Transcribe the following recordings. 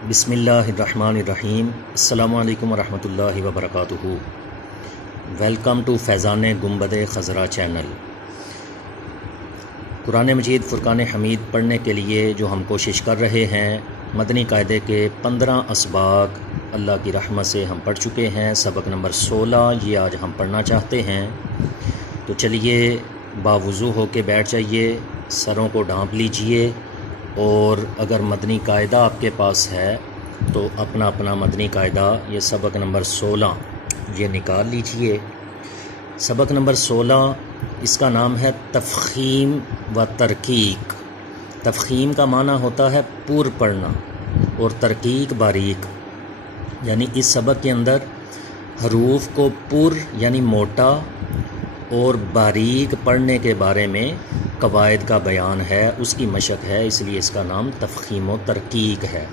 بسم اللہ الرحمن الرحیم۔ السلام علیکم ورحمۃ اللہ وبرکاتہ۔ ویلکم ٹو فیضان گنبد خضرا چینل۔ قرآن مجید فرقان حمید پڑھنے کے لیے جو ہم کوشش کر رہے ہیں، مدنی قاعدے کے 15 اسباق اللہ کی رحمت سے ہم پڑھ چکے ہیں۔ سبق نمبر 16 یہ آج ہم پڑھنا چاہتے ہیں، تو چلیے باوضو ہو کے بیٹھ جائیے، سروں کو ڈھانپ لیجئے، اور اگر مدنی قاعدہ آپ کے پاس ہے تو اپنا اپنا مدنی قاعدہ یہ سبق نمبر 16 یہ نکال لیجئے۔ سبق نمبر 16 اس کا نام ہے تفخیم و ترقیق۔ تفخیم کا معنی ہوتا ہے پور پڑھنا، اور ترقیق باریک، یعنی اس سبق کے اندر حروف کو پر یعنی موٹا اور باریک پڑھنے کے بارے میں قواعد کا بیان ہے، اس کی مشق ہے، اس لیے اس کا نام تفخیم و ترقیق ہے۔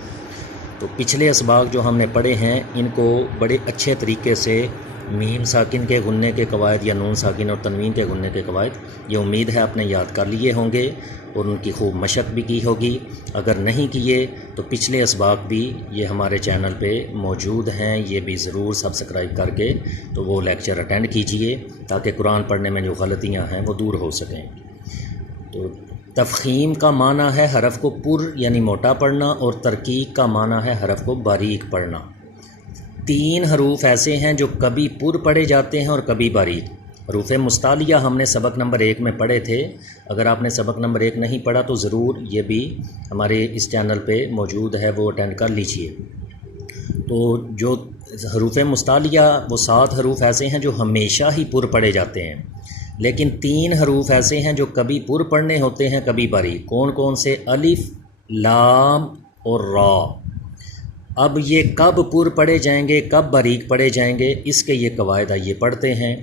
تو پچھلے اسباق جو ہم نے پڑھے ہیں ان کو بڑے اچھے طریقے سے میم ساکن کے غنّے کے قواعد یا نون ساکن اور تنوین کے غنّے کے قواعد یہ امید ہے آپ نے یاد کر لیے ہوں گے اور ان کی خوب مشق بھی کی ہوگی۔ اگر نہیں کیے تو پچھلے اسباق بھی یہ ہمارے چینل پہ موجود ہیں، یہ بھی ضرور سبسکرائب کر کے تو وہ لیکچر اٹینڈ کیجئے تاکہ قرآن پڑھنے میں جو غلطیاں ہیں وہ دور ہو سکیں۔ تو تفخیم کا معنی ہے حرف کو پر یعنی موٹا پڑھنا، اور ترقیق کا معنی ہے حرف کو باریک پڑھنا۔ 3 حروف ایسے ہیں جو کبھی پر پڑھے جاتے ہیں اور کبھی باریک۔ حروف مستعلیہ ہم نے سبق نمبر 1 میں پڑھے تھے، اگر آپ نے سبق نمبر 1 نہیں پڑھا تو ضرور یہ بھی ہمارے اس چینل پہ موجود ہے، وہ اٹینڈ کر لیجئے۔ تو جو حروف مستعلیہ وہ 7 حروف ایسے ہیں جو ہمیشہ ہی پر پڑھے جاتے ہیں، لیکن 3 حروف ایسے ہیں جو کبھی پر پڑھنے ہوتے ہیں کبھی باریک۔ کون کون سے؟ الف، لام اور را۔ اب یہ کب پر پڑھے جائیں گے، کب باریک پڑھے جائیں گے، اس کے یہ قواعد آئیے پڑھتے ہیں۔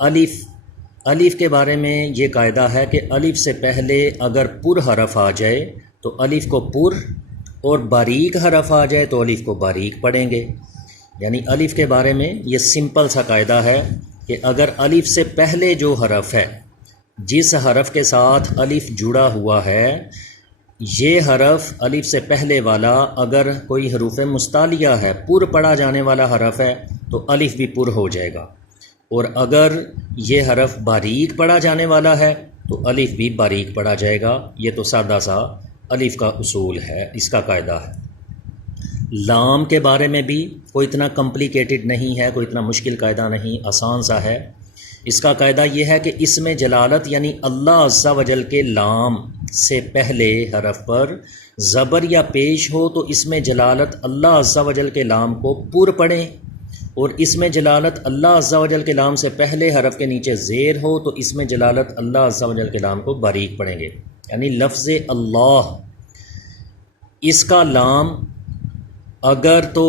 الف کے بارے میں یہ قاعدہ ہے کہ الف سے پہلے اگر پر حرف آ جائے تو الف کو پر، اور باریک حرف آ جائے تو الف کو باریک پڑھیں گے۔ یعنی الف کے بارے میں یہ سمپل سا قاعدہ ہے کہ اگر الف سے پہلے جو حرف ہے، جس حرف کے ساتھ الف جڑا ہوا ہے، یہ حرف الف سے پہلے والا اگر کوئی حروف مستعلیہ ہے، پر پڑھا جانے والا حرف ہے، تو الف بھی پر ہو جائے گا، اور اگر یہ حرف باریک پڑھا جانے والا ہے تو الف بھی باریک پڑھا جائے گا۔ یہ تو سادہ سا الف کا اصول ہے، اس کا قاعدہ ہے۔ لام کے بارے میں بھی کوئی اتنا کمپلیکیٹڈ نہیں ہے، کوئی اتنا مشکل قاعدہ نہیں، آسان سا ہے۔ اس کا قاعدہ یہ ہے کہ اس میں جلالت یعنی اللہ عز و جل کے لام سے پہلے حرف پر زبر یا پیش ہو تو اس میں جلالت اللہ عز و جل کے لام کو پر پڑھیں، اور اس میں جلالت اللہ عز و جل کے لام سے پہلے حرف کے نیچے زیر ہو تو اس میں جلالت اللہ عز و جل کے لام کو باریک پڑھیں گے۔ یعنی لفظ اللہ، اس کا لام اگر تو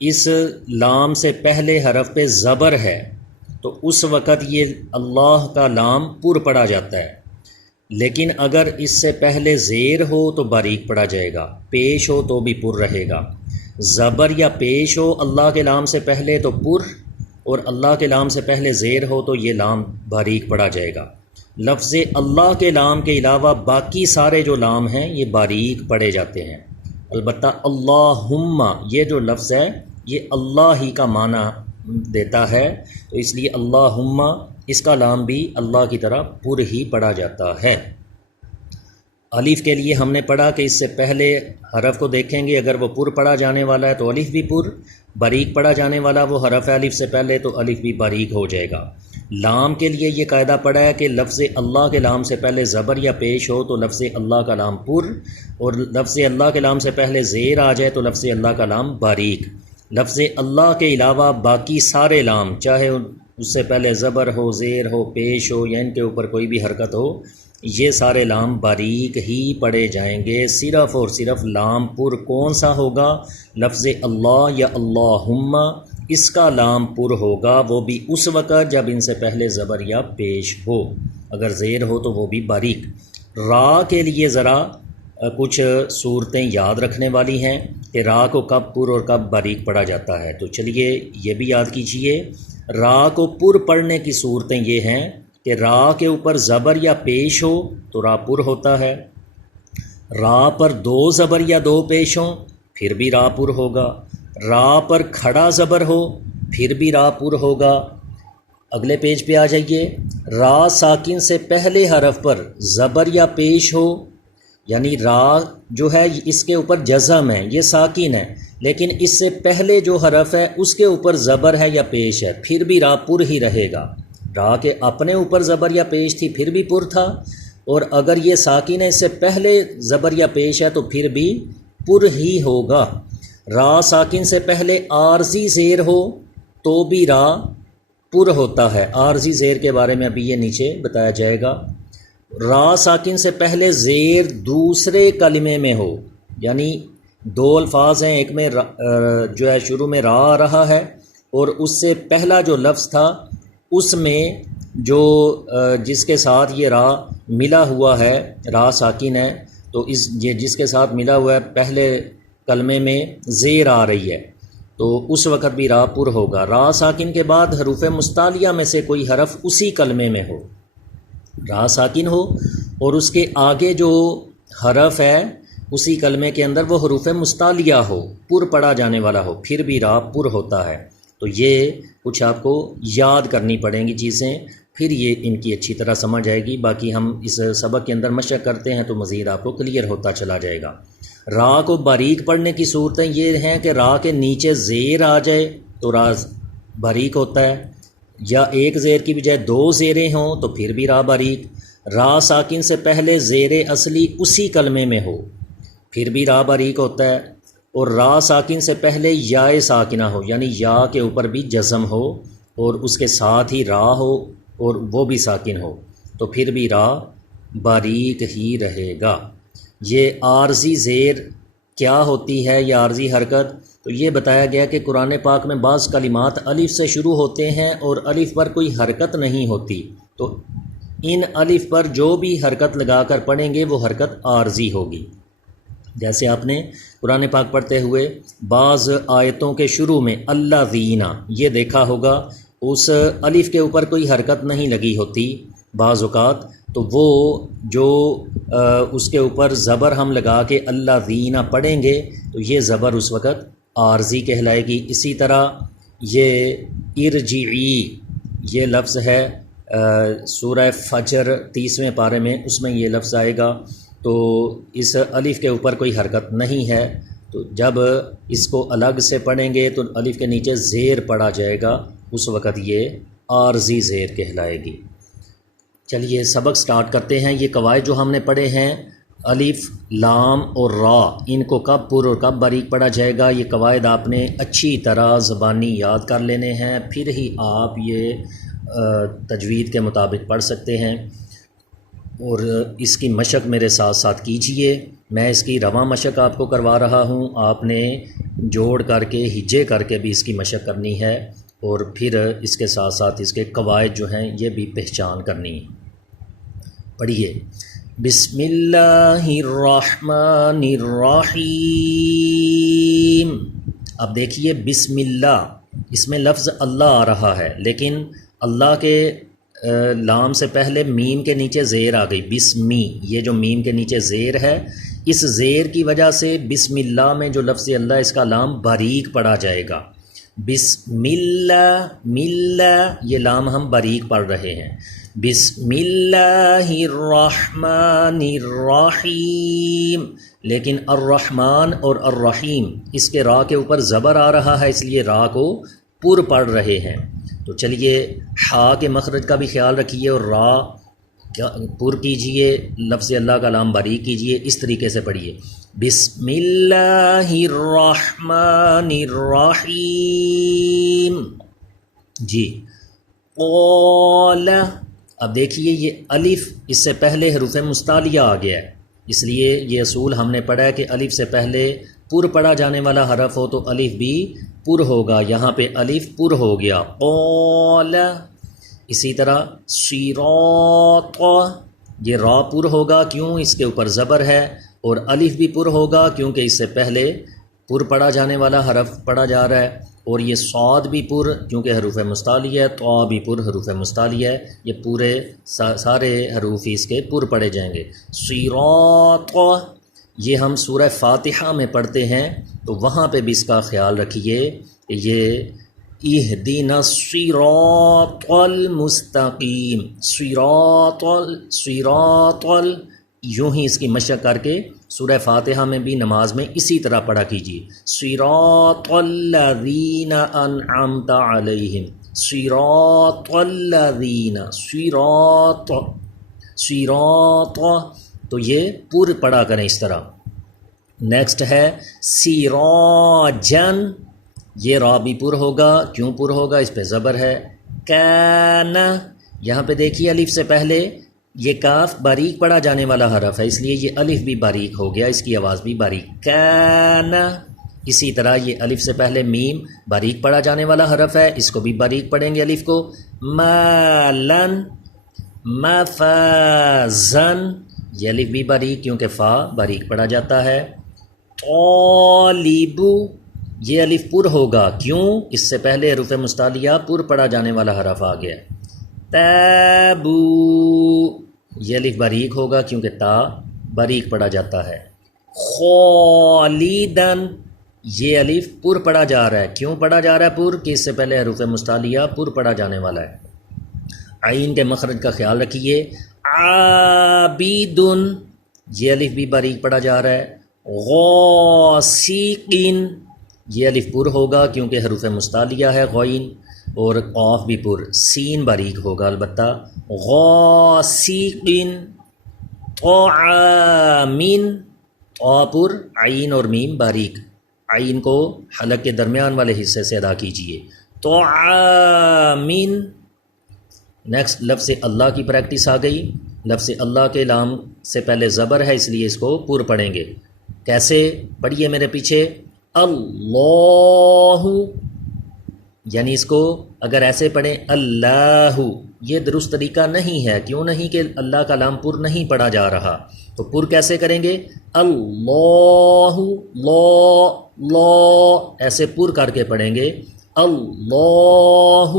اس لام سے پہلے حرف پہ زبر ہے تو اس وقت یہ اللہ کا لام پر پڑھا جاتا ہے، لیکن اگر اس سے پہلے زیر ہو تو باریک پڑھا جائے گا، پیش ہو تو بھی پر رہے گا۔ زبر یا پیش ہو اللہ کے لام سے پہلے تو پر، اور اللہ کے لام سے پہلے زیر ہو تو یہ لام باریک پڑھا جائے گا۔ لفظ اللہ کے لام کے علاوہ باقی سارے جو لام ہیں یہ باریک پڑھے جاتے ہیں۔ البتہ اللہم یہ جو لفظ ہے یہ اللہ ہی کا معنی دیتا ہے، تو اس لیے اللہم اس کا لام بھی اللہ کی طرح پر ہی پڑھا جاتا ہے۔ الف کے لیے ہم نے پڑھا کہ اس سے پہلے حرف کو دیکھیں گے، اگر وہ پر پڑھا جانے والا ہے تو الف بھی پر، باریک پڑھا جانے والا وہ حرف ہے الف سے پہلے تو الف بھی باریک ہو جائے گا۔ لام کے لیے یہ قاعدہ پڑھا ہے کہ لفظ اللہ کے لام سے پہلے زبر یا پیش ہو تو لفظ اللہ کا لام پر، اور لفظ اللہ کے لام سے پہلے زیر آ جائے تو لفظ اللہ کا لام باریک۔ لفظ اللہ کے علاوہ باقی سارے لام، چاہے اس سے پہلے زبر ہو، زیر ہو، پیش ہو، یا ان کے اوپر کوئی بھی حرکت ہو، یہ سارے لام باریک ہی پڑھے جائیں گے۔ صرف اور صرف لام پر کون سا ہوگا؟ لفظ اللہ یا اللہم، اس کا لام پر ہوگا، وہ بھی اس وقت جب ان سے پہلے زبر یا پیش ہو، اگر زیر ہو تو وہ بھی باریک۔ را کے لیے ذرا کچھ صورتیں یاد رکھنے والی ہیں کہ را کو کب پر اور کب باریک پڑھا جاتا ہے، تو چلیے یہ بھی یاد کیجئے۔ را کو پر پڑھنے کی صورتیں یہ ہیں کہ را کے اوپر زبر یا پیش ہو تو را پر ہوتا ہے، را پر 2 زبر یا 2 پیش ہوں پھر بھی را پر ہوگا، را پر کھڑا زبر ہو پھر بھی را پر ہوگا۔ اگلے پیج پہ آ جائیے، را ساکن سے پہلے حرف پر زبر یا پیش ہو، یعنی را جو ہے اس کے اوپر جزم ہے، یہ ساکن ہے، لیکن اس سے پہلے جو حرف ہے اس کے اوپر زبر ہے یا پیش ہے، پھر بھی را پر ہی رہے گا۔ را کے اپنے اوپر زبر یا پیش تھی پھر بھی پر تھا، اور اگر یہ ساکن ہے اس سے پہلے زبر یا پیش ہے تو پھر بھی پر ہی ہوگا۔ را ساکن سے پہلے عارضی زیر ہو تو بھی را پر ہوتا ہے۔ عارضی زیر کے بارے میں ابھی یہ نیچے بتایا جائے گا۔ را ساکن سے پہلے زیر دوسرے کلمے میں ہو، یعنی دو الفاظ ہیں، ایک میں جو ہے شروع میں را آ رہا ہے، اور اس سے پہلا جو لفظ تھا اس میں جو جس کے ساتھ یہ را ملا ہوا ہے، را ساکن ہے، تو یہ جس کے ساتھ ملا ہوا ہے پہلے کلمے میں زیر آ رہی ہے تو اس وقت بھی را پر ہوگا۔ را ساکن کے بعد حروف مستعلیہ میں سے کوئی حرف اسی کلمے میں ہو، را ساکن ہو اور اس کے آگے جو حرف ہے اسی کلمے کے اندر وہ حروف مستعلیہ ہو، پر پڑھا جانے والا ہو، پھر بھی را پر ہوتا ہے۔ تو یہ کچھ آپ کو یاد کرنی پڑیں گی چیزیں، پھر یہ ان کی اچھی طرح سمجھ آئے گی۔ باقی ہم اس سبق کے اندر مشق کرتے ہیں تو مزید آپ کو کلیئر ہوتا چلا جائے گا۔ را کو باریک پڑھنے کی صورتیں یہ ہیں کہ را کے نیچے زیر آ جائے تو را باریک ہوتا ہے، یا ایک زیر کی بجائے دو زیریں ہوں تو پھر بھی را باریک۔ را ساکن سے پہلے زیر اصلی اسی کلمے میں ہو پھر بھی را باریک ہوتا ہے، اور را ساکن سے پہلے یا ساکنہ ہو، یعنی یا کے اوپر بھی جزم ہو اور اس کے ساتھ ہی را ہو اور وہ بھی ساکن ہو تو پھر بھی را باریک ہی رہے گا۔ یہ عارضی زیر کیا ہوتی ہے، یہ عارضی حرکت؟ تو یہ بتایا گیا کہ قرآن پاک میں بعض کلمات الف سے شروع ہوتے ہیں اور الف پر کوئی حرکت نہیں ہوتی، تو ان الف پر جو بھی حرکت لگا کر پڑھیں گے وہ حرکت عارضی ہوگی۔ جیسے آپ نے قرآن پاک پڑھتے ہوئے بعض آیتوں کے شروع میں الذین یہ دیکھا ہوگا، اس الف کے اوپر کوئی حرکت نہیں لگی ہوتی بعض اوقات، تو وہ جو اس کے اوپر زبر ہم لگا کے الذین پڑھیں گے تو یہ زبر اس وقت عارضی کہلائے گی۔ اسی طرح یہ ارجعی یہ لفظ ہے سورہ فجر 30ویں پارے میں، اس میں یہ لفظ آئے گا، تو اس الف کے اوپر کوئی حرکت نہیں ہے، تو جب اس کو الگ سے پڑھیں گے تو الف کے نیچے زیر پڑھا جائے گا، اس وقت یہ عارضی زیر کہلائے گی۔ چلیے سبق سٹارٹ کرتے ہیں۔ یہ قواعد جو ہم نے پڑھے ہیں، الف، لام اور را، ان کو کب پر اور کب باریک پڑھا جائے گا، یہ قواعد آپ نے اچھی طرح زبانی یاد کر لینے ہیں، پھر ہی آپ یہ تجوید کے مطابق پڑھ سکتے ہیں۔ اور اس کی مشق میرے ساتھ ساتھ کیجئے، میں اس کی رواں مشق آپ کو کروا رہا ہوں، آپ نے جوڑ کر کے ہجے کر کے بھی اس کی مشق کرنی ہے، اور پھر اس کے ساتھ ساتھ اس کے قواعد جو ہیں یہ بھی پہچان کرنی ہے۔ پڑھیے، بسم اللہ الرحمن الرحیم۔ اب دیکھیے بسم اللہ، اس میں لفظ اللہ آ رہا ہے، لیکن اللہ کے لام سے پہلے میم کے نیچے زیر آ گئی، بسمی، یہ جو میم کے نیچے زیر ہے، اس زیر کی وجہ سے بسم اللہ میں جو لفظ اللہ اس کا لام باریک پڑھا جائے گا۔ بسم اللہ، ملہ، یہ لام ہم باریک پڑھ رہے ہیں۔ بسم اللہ الرحمن الرحیم، لیکن الرحمن اور الرحیم اس کے را کے اوپر زبر آ رہا ہے، اس لیے را کو پر پڑھ رہے ہیں۔ تو چلیے ہا کے مخرج کا بھی خیال رکھیے اور را پر کیجئے، لفظ اللہ کا لام باریک کیجئے، اس طریقے سے پڑھیے، بسم اللہ الرحمن الرحیم۔ جی، قال، اب دیکھیے یہ الف اس سے پہلے حروف مستعلیہ آ گیا ہے، اس لیے یہ اصول ہم نے پڑھا ہے کہ الف سے پہلے پر پڑھا جانے والا حرف ہو تو الف بھی پر ہوگا، یہاں پہ الف پر ہو گیا، قال۔ اسی طرح صراط، یہ را پر ہوگا، کیوں؟ اس کے اوپر زبر ہے، اور الف بھی پر ہوگا کیونکہ اس سے پہلے پر پڑھا جانے والا حرف پڑھا جا رہا ہے، اور یہ صاد بھی پر کیونکہ حروف مستعلیہ ہے، طا بھی پر حروف مستعلیہ ہے، یہ پورے سارے حروف اس کے پر پڑھے جائیں گے۔ صراط، یہ ہم سورہ فاتحہ میں پڑھتے ہیں، تو وہاں پہ بھی اس کا خیال رکھیے کہ یہ اہدینا الصراط المستقیم، صراط یوں ہی اس کی مشق کر کے سورہ فاتحہ میں بھی نماز میں اسی طرح پڑھا کیجیے، صراط الذین انعمت علیہم، صراط الذین، صراط، تو یہ پور پڑھا کریں اس طرح۔ نیکسٹ ہے سراجن، یہ را بھی پر ہوگا، کیوں پر ہوگا؟ اس پہ زبر ہے۔ کان، یہاں پہ دیکھیے الف سے پہلے یہ کاف باریک پڑھا جانے والا حرف ہے، اس لیے یہ الف بھی باریک ہو گیا، اس کی آواز بھی باریک، کان۔ اسی طرح یہ الف سے پہلے میم باریک پڑھا جانے والا حرف ہے، اس کو بھی باریک پڑھیں گے الف کو۔ مالن، مفازن، یہ الف بھی باریک کیونکہ فا باریک پڑھا جاتا ہے۔ طالبو، یہ الف پر ہوگا، کیوں؟ اس سے پہلے حروف مستعلیہ پر پڑھا جانے والا حرف آ گیا۔ تابو، یہ الف باریک ہوگا کیونکہ تا باریک پڑھا جاتا ہے۔ خالدن، یہ الف پر پڑھا جا رہا ہے، کیوں پڑھا جا رہا ہے پر؟ کہ اس سے پہلے حروف مستعلیہ پر پڑھا جانے والا ہے۔ عین کے مخرج کا خیال رکھیے۔ عابدن، یہ الف بھی باریک پڑھا جا رہا ہے۔ غاسقین، یہ الف پر ہوگا کیونکہ حروف مستعلیہ ہے غین، اور قاف بھی پر، سین باریک ہوگا البتہ۔ غاسقین، طعامین، طا پر، عین اور میم باریک، عین کو حلق کے درمیان والے حصے سے ادا کیجیے۔ طعامین۔ نیکسٹ لفظ اللہ کی پریکٹس آ گئی۔ لفظ اللہ کے لام سے پہلے زبر ہے، اس لیے اس کو پر پڑھیں گے۔ کیسے؟ پڑھیے میرے پیچھے، اللہ، یعنی اس کو اگر ایسے پڑھیں اللہ، یہ درست طریقہ نہیں ہے۔ کیوں نہیں؟ کہ اللہ کا لام پر نہیں پڑھا جا رہا، تو پر کیسے کریں گے؟ اللہ، لا، ایسے پر کر کے پڑھیں گے اللہ۔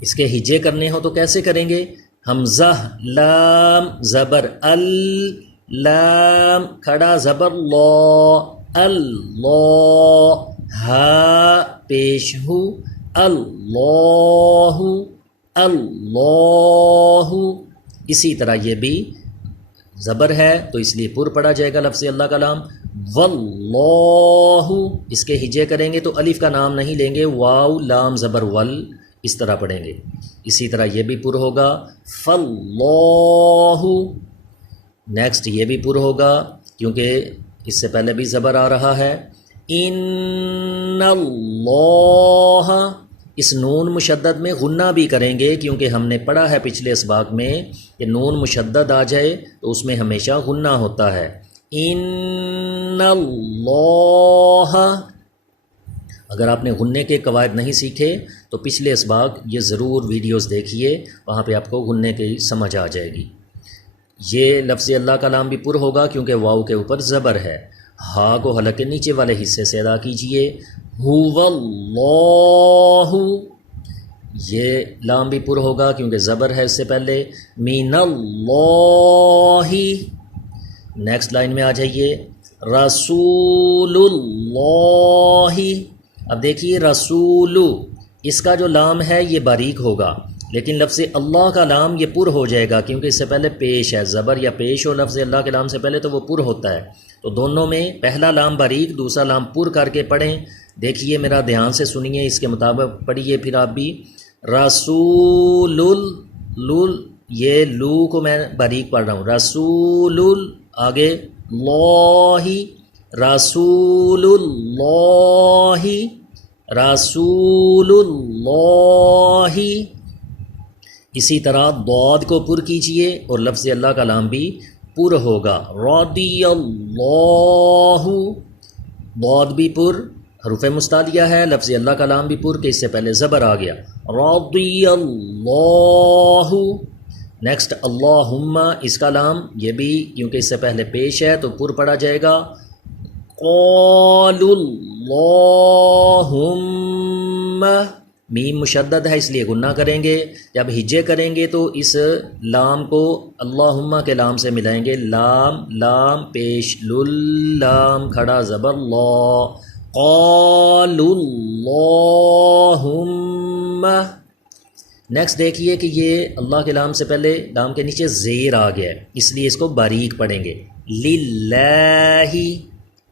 اس کے ہجے کرنے ہو تو کیسے کریں گے؟ حمزہ لام زبر ال، لام کھڑا زبر لا، اللہ، ہا پیش ہو، اللہ، اللہ۔ اسی طرح یہ بھی زبر ہے تو اس لیے پر پڑھا جائے گا لفظ اللہ کا لام۔ واللہ، اس کے ہجے کریں گے تو الف کا نام نہیں لیں گے، واو لام زبر ول، اس طرح پڑھیں گے۔ اسی طرح یہ بھی پر ہوگا، فاللہ۔ نیکسٹ یہ بھی پر ہوگا کیونکہ اس سے پہلے بھی زبر آ رہا ہے۔ ان اللہ، اس نون مشدد میں غنہ بھی کریں گے کیونکہ ہم نے پڑھا ہے پچھلے اسباق میں کہ نون مشدد آ جائے تو اس میں ہمیشہ غنہ ہوتا ہے۔ ان اللہ، اگر آپ نے غنے کے قواعد نہیں سیکھے تو پچھلے اسباق یہ ضرور ویڈیوز دیکھیے، وہاں پہ آپ کو غنے کی سمجھ آ جائے گی۔ یہ لفظ اللہ کا نام بھی پر ہوگا کیونکہ واو کے اوپر زبر ہے۔ ہا کو حلق کے نیچے والے حصے سے ادا کیجئے، هو اللہ، یہ لام بھی پر ہوگا کیونکہ زبر ہے اس سے پہلے۔ من اللہ، نیکسٹ لائن میں آ جائیے، رسول اللہ۔ اب دیکھیے رسول، اس کا جو لام ہے یہ باریک ہوگا، لیکن لفظ اللہ کا لام یہ پر ہو جائے گا کیونکہ اس سے پہلے پیش ہے، زبر یا پیش ہو لفظ اللہ کے لام سے پہلے تو وہ پر ہوتا ہے، تو دونوں میں پہلا لام باریک دوسرا لام پر کر کے پڑھیں۔ دیکھیے میرا دھیان سے سنیے، اس کے مطابق پڑھیے پھر آپ بھی۔ رسول ال، یہ لو کو میں باریک پڑھ رہا ہوں، رسول آگے اللہ، رسول اللہ، رسول اللہ۔ اسی طرح ضاد کو پر کیجئے اور لفظ اللہ کا لام بھی پر ہوگا، رضی اللہ، ضاد بھی پر، حروف مستعلیہ ہے، لفظ اللہ کا لام بھی پر کہ اس سے پہلے زبر آ گیا، رضی اللہ۔ نیکسٹ اللہم، اس کا لام یہ بھی کیونکہ اس سے پہلے پیش ہے تو پر پڑھا جائے گا، قالوا اللہم، میم مشدد ہے اس لیے غنہ کریں گے. جب ہجے کریں گے تو اس لام کو اللہم کے لام سے ملائیں گے. لام لام پیش لام کھڑا زبر لا. قالوا اللہم. نیکسٹ دیکھیے کہ یہ اللہ کے لام سے پہلے لام کے نیچے زیر آ گیا ہے اس لیے اس کو باریک پڑھیں گے. للہ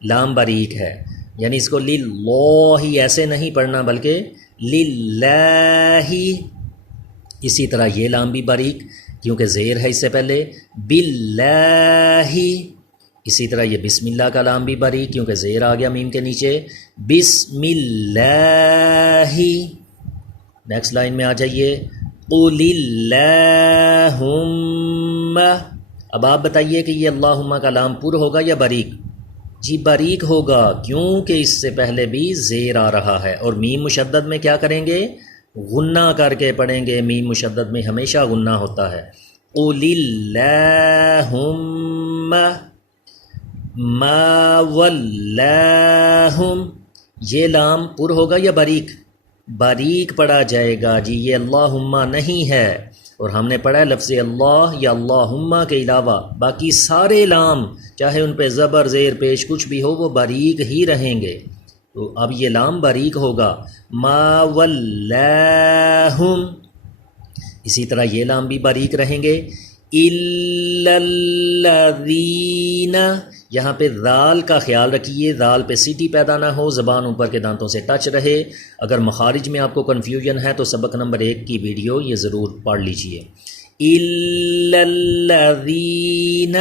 لام باریک ہے یعنی اس کو للہ ایسے نہیں پڑھنا بلکہ للہ. اسی طرح یہ لام بھی باریک کیونکہ زیر ہے اس سے پہلے. باللہ. اسی طرح یہ بسم اللہ کا لام بھی باریک کیونکہ زیر آ گیا میم کے نیچے. بسم اللہ. نیکسٹ لائن میں آ جائیے. قل اللہم. اب آپ بتائیے کہ یہ اللہم کا لام پر ہوگا یا باریک؟ جی باریک ہوگا کیونکہ اس سے پہلے بھی زیر آ رہا ہے. اور میم مشدد میں کیا کریں گے؟ غنہ کر کے پڑھیں گے. میم مشدد میں ہمیشہ غنہ ہوتا ہے. قل اللہم ما ولاہم. یہ لام پر ہوگا یا باریک؟ باریک پڑھا جائے گا. جی یہ اللہم نہیں ہے اور ہم نے پڑھا ہے لفظ اللہ یا اللہم کے علاوہ باقی سارے لام چاہے ان پہ زبر زیر پیش کچھ بھی ہو وہ باریک ہی رہیں گے. تو اب یہ لام باریک ہوگا. ما ولاہم. اسی طرح یہ لام بھی باریک رہیں گے. الا الذین. یہاں پہ ذال کا خیال رکھیے. ذال پہ سیٹی پیدا نہ ہو. زبان اوپر کے دانتوں سے ٹچ رہے. اگر مخارج میں آپ کو کنفیوژن ہے تو سبق نمبر 1 کی ویڈیو یہ ضرور پڑھ لیجئے. الا الذین.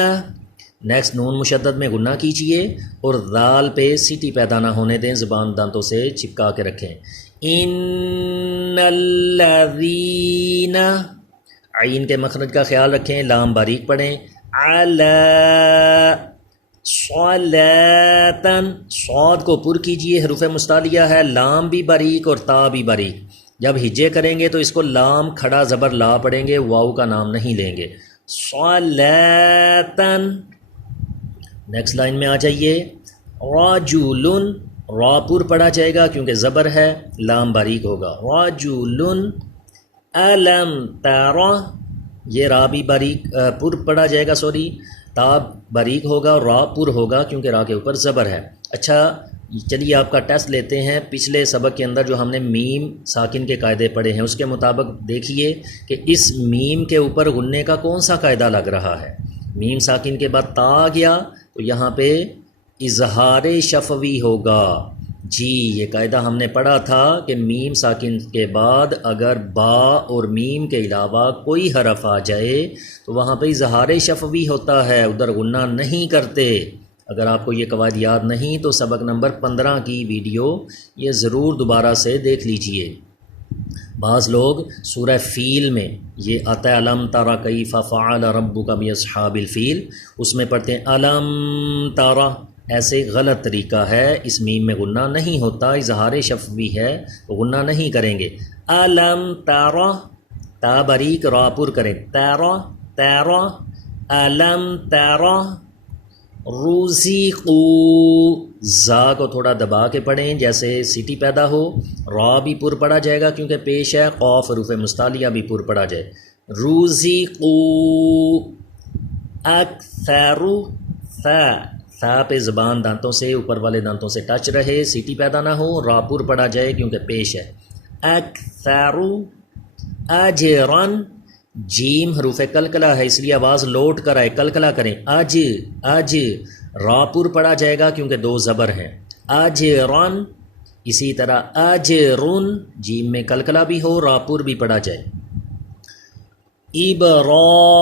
نیکسٹ نون مشدد میں غنہ کیجئے اور ذال پہ سیٹی پیدا نہ ہونے دیں. زبان دانتوں سے چپکا کے رکھیں. ان الذین. عین کے مخرج کا خیال رکھیں. لام باریک پڑھیں. علی صلاۃً. صاد کو پر کیجئے. حروف مستعلیہ ہے. لام بھی باریک اور تا بھی باریک. جب ہجے کریں گے تو اس کو لام کھڑا زبر لا پڑھیں گے. واو کا نام نہیں لیں گے. صلاۃً. نیکسٹ لائن میں آ جائیے. رجل. را پر پڑھا جائے گا کیونکہ زبر ہے. لام باریک ہوگا. رجل. الم تر. یہ را بھی باریک پر پڑھا جائے گا تا باریک ہوگا اور را پر ہوگا کیونکہ را کے اوپر زبر ہے. اچھا چلیے آپ کا ٹیسٹ لیتے ہیں. پچھلے سبق کے اندر جو ہم نے میم ساکن کے قاعدے پڑھے ہیں اس کے مطابق دیکھیے کہ اس میم کے اوپر غننے کا کون سا قاعدہ لگ رہا ہے. میم ساکن کے بعد تا آ گیا تو یہاں پہ اظہار شفوی ہوگا. جی یہ قاعدہ ہم نے پڑھا تھا کہ میم ساکن کے بعد اگر با اور میم کے علاوہ کوئی حرف آ جائے تو وہاں پہ اظہار شفوی ہوتا ہے. ادھر غنہ نہیں کرتے. اگر آپ کو یہ قواعد یاد نہیں تو سبق نمبر 15 کی ویڈیو یہ ضرور دوبارہ سے دیکھ لیجئے. بعض لوگ سورہ فیل میں یہ آتا ہے علم ترى کیف فعل ربک باصحاب الفیل اس میں پڑھتے ہیں علم ترى. ایسے غلط طریقہ ہے. اس میم میں غنہ نہیں ہوتا. اظہار شفوی ہے تو غنہ نہیں کریں گے. علم ترى. تا باریک را پر کریں. ترى ترى. علم ترى. رزقوا. زا کو تھوڑا دبا کے پڑھیں جیسے سیٹی پیدا ہو. را بھی پر پڑھا جائے گا کیونکہ پیش ہے. قاف حروف مستعلیہ بھی پر پڑھا جائے. رزقوا. اکثر. تھا پہ زبان دانتوں سے اوپر والے دانتوں سے ٹچ رہے. سیٹی پیدا نہ ہو. را پر پڑھا جائے کیونکہ پیش ہے. اکثر. اجرن. جیم حروف کلکلا ہے اس لیے آواز لوٹ کر آئے. کلکلا کریں. اج اج. را پر پڑھا جائے گا کیونکہ 2 زبر ہیں. اجرن. اسی طرح اجرن. جیم میں کلکلا بھی ہو. را پر بھی پڑھا جائے.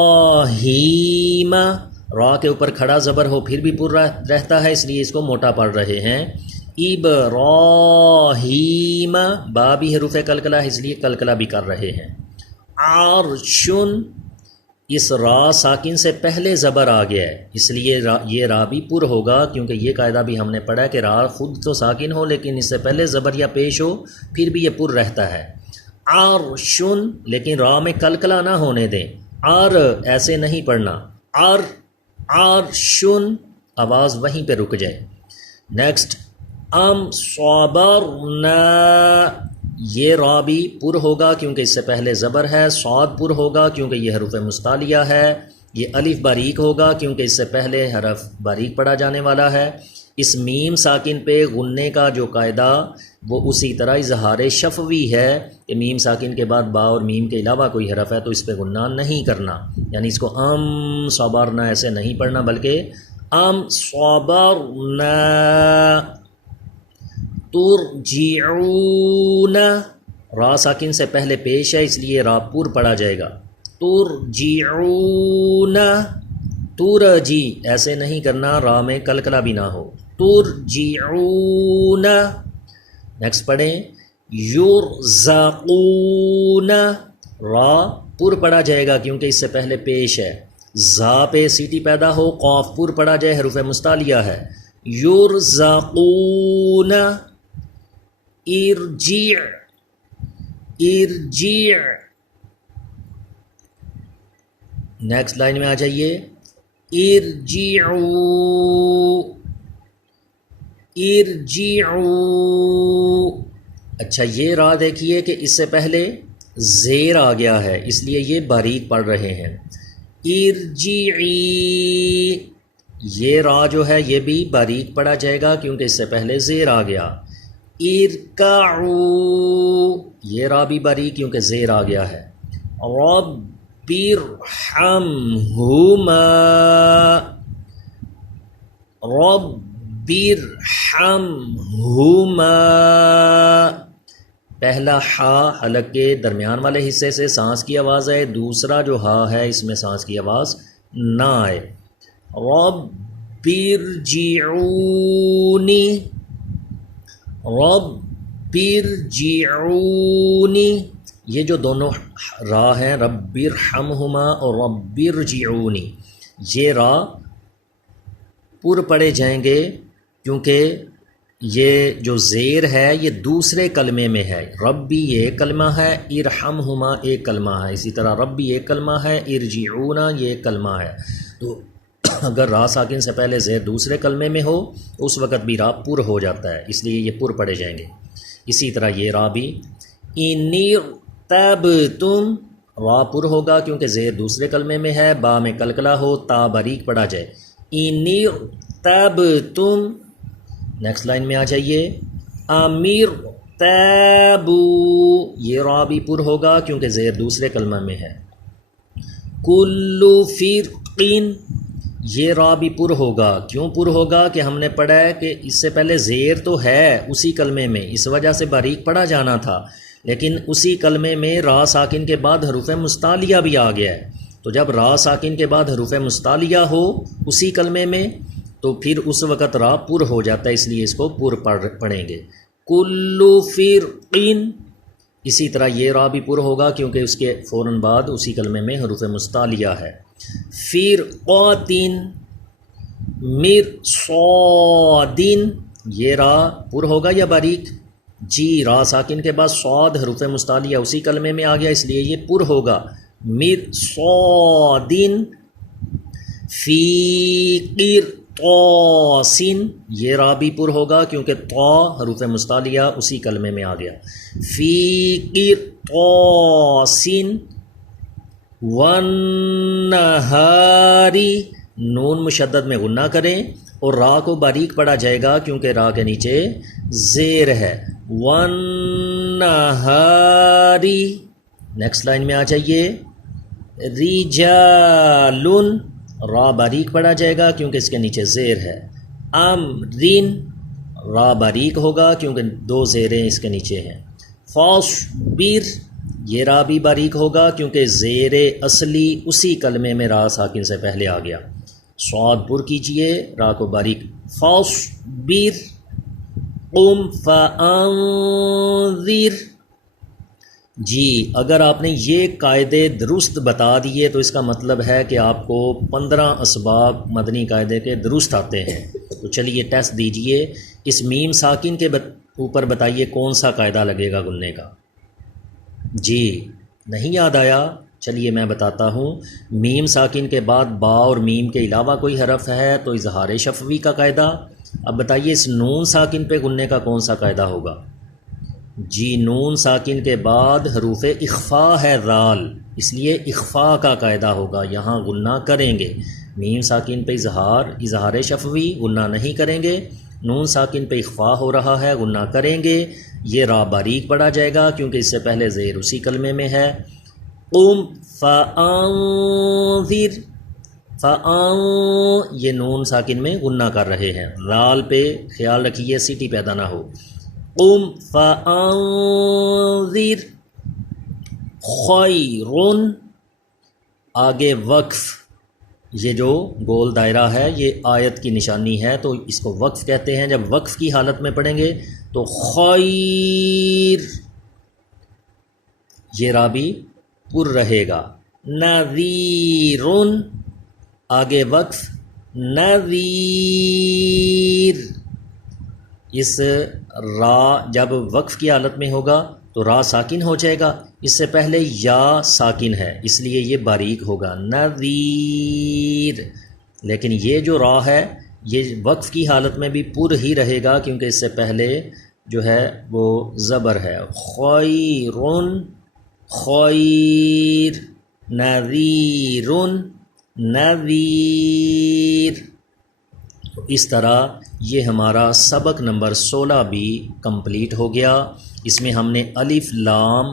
ابراہیم. را کے اوپر کھڑا زبر ہو پھر بھی پر رہتا ہے اس لیے اس کو موٹا پڑھ رہے ہیں. ابراہیم. با بھی حروف کلکلا ہے اس لیے کلکلا بھی کر رہے ہیں. عرشن. اس را ساکن سے پہلے زبر آ گیا ہے اس لیے یہ را بھی پر ہوگا کیونکہ یہ قاعدہ بھی ہم نے پڑھا کہ را خود تو ساکن ہو لیکن اس سے پہلے زبر یا پیش ہو پھر بھی یہ پر رہتا ہے. عرشن. لیکن را میں کلکلا نہ ہونے دیں. ایسے نہیں پڑھنا. عرشن. آواز وہیں پہ رک جائے. نیکسٹ. صبرنا. یہ را بھی پر ہوگا کیونکہ اس سے پہلے زبر ہے، صاد پر ہوگا کیونکہ یہ حروف مستعلیہ ہے، یہ الف باریک ہوگا کیونکہ اس سے پہلے حرف باریک پڑھا جانے والا ہے۔ اس میم ساکن پہ غننے کا جو قاعدہ وہ اسی طرح اظہار شفوی ہے کہ میم ساکن کے بعد با اور میم کے علاوہ کوئی حرف ہے تو اس پہ غنہ نہیں کرنا، یعنی اس کو صبرنا ایسے نہیں پڑھنا بلکہ صبرنا۔ ترجعون، را ساکن سے پہلے پیش ہے اس لیے را پور پڑھا جائے گا۔ ترجعون، ترجی ایسے نہیں کرنا، را میں کلکلا بھی نہ ہو۔ ترجعون۔ نیکسٹ پڑھیں یرزقون، را پر پڑھا جائے گا کیونکہ اس سے پہلے پیش ہے، زا پہ سیٹی پیدا ہو، قاف پر پڑھا جائے، حروف مستعلیہ ہے۔ یرزقون۔ ارجع، ارجع۔ نیکسٹ لائن میں آ جائیے، ارجعوا، ارجعوا۔ اچھا یہ را دیکھیے کہ اس سے پہلے زیر آ گیا ہے اس لیے یہ باریک پڑھ رہے ہیں۔ ارجعی، یہ را جو ہے یہ بھی باریک پڑھا جائے گا کیونکہ اس سے پہلے زیر آ گیا۔ ارکعوا، یہ را بھی باریک کیونکہ زیر آ گیا ہے۔ رب ارحمہما، رب ارحمہما۔ پہلا ہا حلق کے درمیان والے حصے سے سانس کی آواز ہے، دوسرا جو ہا ہے اس میں سانس کی آواز نہ آئے۔ رب ارجعونی، رب ارجعونی۔ یہ جو دونوں را ہیں رب ارحمہما اور رب ارجعونی، یہ را پر پڑھے جائیں گے کیونکہ یہ جو زیر ہے یہ دوسرے کلمے میں ہے۔ ربی یہ ایک کلمہ ہے، ارحمہما ایک کلمہ ہے، اسی طرح ربی ایک کلمہ ہے، ارجعونا یہ ایک کلمہ ہے۔ تو اگر را ساکن سے پہلے زیر دوسرے کلمے میں ہو تو اس وقت بھی را پر ہو جاتا ہے، اس لیے یہ پر پڑھے جائیں گے۔ اسی طرح یہ را بھی انِرْتَبْتُمْ، را پر ہوگا کیونکہ زیر دوسرے کلمے میں ہے، با میں کلکلا ہو، تا باریک پڑھا جائے۔ انِرْتَبْتُمْ۔ نیکسٹ لائن میں آ جائیے، امیر تابو، یہ را بھی پر ہوگا کیونکہ زیر دوسرے کلمہ میں ہے۔ کلو فرقین، یہ را بھی پر ہوگا، کیوں پر ہوگا کہ ہم نے پڑھا ہے کہ اس سے پہلے زیر تو ہے اسی کلمے میں، اس وجہ سے باریک پڑھا جانا تھا، لیکن اسی کلمے میں را ساکن کے بعد حروف مستعلیہ بھی آ گیا ہے، تو جب را ساکن کے بعد حروف مستعلیہ ہو اسی کلمے میں تو پھر اس وقت را پر ہو جاتا ہے، اس لیے اس کو پر پڑھیں گے۔ کلو فرقین، اسی طرح یہ را بھی پر ہوگا کیونکہ اس کے فوراً بعد اسی کلمے میں حروف مستعلیہ ہے۔ فرقاتین، مرصادین، یہ را پر ہوگا یا باریک؟ جی، را ساکن کے بعد صاد حروف مستعلیہ اسی کلمے میں آ گیا اس لیے یہ پر ہوگا۔ مرصادین۔ فی قرطاسین، یہ را بھی پر ہوگا کیونکہ طا حروف مستعلیہ اسی کلمے میں آ گیا۔ فی قرطاسین۔ والنہاری، نون مشدد میں غنہ کریں اور را کو باریک پڑھا جائے گا کیونکہ را کے نیچے زیر ہے۔ والنہاری۔ نیکسٹ لائن میں آ جائیے، رجالن، را باریک پڑھا جائے گا کیونکہ اس کے نیچے زیر ہے۔ امرین، را باریک ہوگا کیونکہ دو زیریں اس کے نیچے ہیں۔ فاصبر، یہ را بھی باریک ہوگا کیونکہ زیر اصلی اسی کلمے میں را ساکن سے پہلے آ گیا۔ صاد پر کیجئے، را کو باریک۔ فاصبر، قم فانذر۔ جی، اگر آپ نے یہ قاعدے درست بتا دیے تو اس کا مطلب ہے کہ آپ کو 15 اسباق مدنی قاعدے کے درست آتے ہیں۔ تو چلیے ٹیسٹ دیجئے، اس میم ساکن کے اوپر بتائیے کون سا قاعدہ لگے گا گننے کا؟ جی نہیں یاد آیا؟ چلیے میں بتاتا ہوں، میم ساکن کے بعد با اور میم کے علاوہ کوئی حرف ہے تو اظہار شفوی کا قاعدہ۔ اب بتائیے اس نون ساکن پہ گننے کا کون سا قاعدہ ہوگا؟ جی نون ساکن کے بعد حروف اخفا ہے رال، اس لیے اخفا کا قاعدہ ہوگا، یہاں غنہ کریں گے۔ میم ساکن پہ اظہار شفوی، غنہ نہیں کریں گے۔ نون ساکن پہ اخفا ہو رہا ہے، غنہ کریں گے۔ یہ را باریک پڑا جائے گا کیونکہ اس سے پہلے زیر اسی کلمے میں ہے۔ قم فانذر، یہ نون ساکن میں غنہ کر رہے ہیں، رال پہ خیال رکھیے سیٹی پیدا نہ ہو۔ قم فانذر خیرن، آگے وقف، یہ جو گول دائرہ ہے یہ آیت کی نشانی ہے تو اس کو وقف کہتے ہیں۔ جب وقف کی حالت میں پڑھیں گے تو خیر، یہ را بھی پر رہے گا۔ نذیرن، آگے وقف، نذیر، اس را جب وقف کی حالت میں ہوگا تو را ساکن ہو جائے گا، اس سے پہلے یا ساکن ہے اس لیے یہ باریک ہوگا، نذیر۔ لیکن یہ جو را ہے یہ وقف کی حالت میں بھی پر ہی رہے گا کیونکہ اس سے پہلے جو ہے وہ زبر ہے۔ خیرن، خیر، نذیرن، نذیر۔ اس طرح یہ ہمارا سبق نمبر 16 بھی کمپلیٹ ہو گیا۔ اس میں ہم نے الف، لام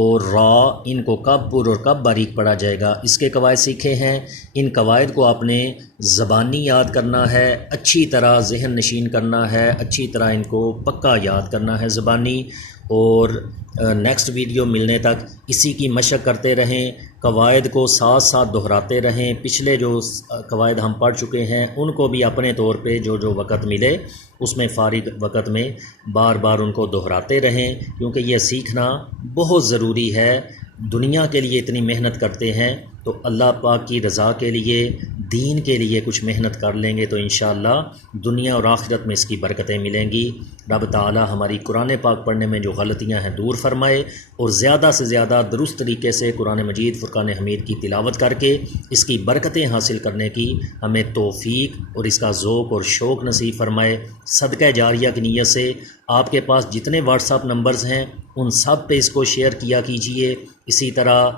اور را ان کو کب پر اور کب باریک پڑھا جائے گا اس کے قواعد سیکھے ہیں۔ ان قواعد کو آپ نے زبانی یاد کرنا ہے، اچھی طرح ذہن نشین کرنا ہے، اچھی طرح ان کو پکا یاد کرنا ہے زبانی، اور نیکسٹ ویڈیو ملنے تک اسی کی مشق کرتے رہیں، قواعد کو ساتھ ساتھ دہراتے رہیں۔ پچھلے جو قواعد ہم پڑھ چکے ہیں ان کو بھی اپنے طور پہ جو وقت ملے اس میں فارغ وقت میں بار بار ان کو دہراتے رہیں، کیونکہ یہ سیکھنا بہت ضروری ہے۔ دنیا کے لیے اتنی محنت کرتے ہیں تو اللہ پاک کی رضا کے لیے، دین کے لیے کچھ محنت کر لیں گے تو انشاءاللہ دنیا اور آخرت میں اس کی برکتیں ملیں گی۔ رب تعالی ہماری قرآن پاک پڑھنے میں جو غلطیاں ہیں دور فرمائے، اور زیادہ سے زیادہ درست طریقے سے قرآن مجید فرقان حمید کی تلاوت کر کے اس کی برکتیں حاصل کرنے کی ہمیں توفیق اور اس کا ذوق اور شوق نصیب فرمائے۔ صدقہ جاریہ کی نیت سے آپ کے پاس جتنے واٹس ایپ نمبرز ہیں ان سب پہ اس کو شیئر کیا کیجئے۔ اسی طرح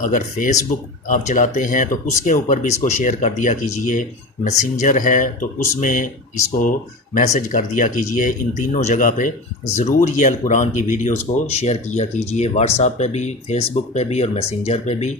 اگر فیس بک آپ چلاتے ہیں تو اس کے اوپر بھی اس کو شیئر کر دیا کیجئے، میسنجر ہے تو اس میں اس کو میسج کر دیا کیجئے۔ ان تینوں جگہ پہ ضرور یہ القرآن کی ویڈیوز کو شیئر کیا کیجئے، واٹس ایپ پہ بھی، فیس بک پہ بھی اور میسنجر پہ بھی۔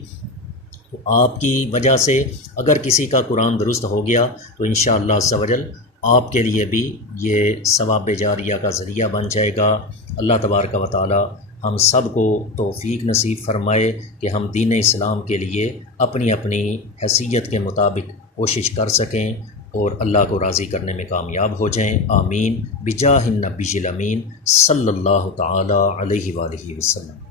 تو آپ کی وجہ سے اگر کسی کا قرآن درست ہو گیا تو انشاءاللہ عز و جل آپ کے لیے بھی یہ ثواب جاریہ کا ذریعہ بن جائے گا۔ اللہ تبارک و تعالی ہم سب کو توفیق نصیب فرمائے کہ ہم دین اسلام کے لیے اپنی اپنی حیثیت کے مطابق کوشش کر سکیں اور اللہ کو راضی کرنے میں کامیاب ہو جائیں۔ آمین بجاہ النبی الامین صلی اللہ تعالی علیہ وآلہ وسلم۔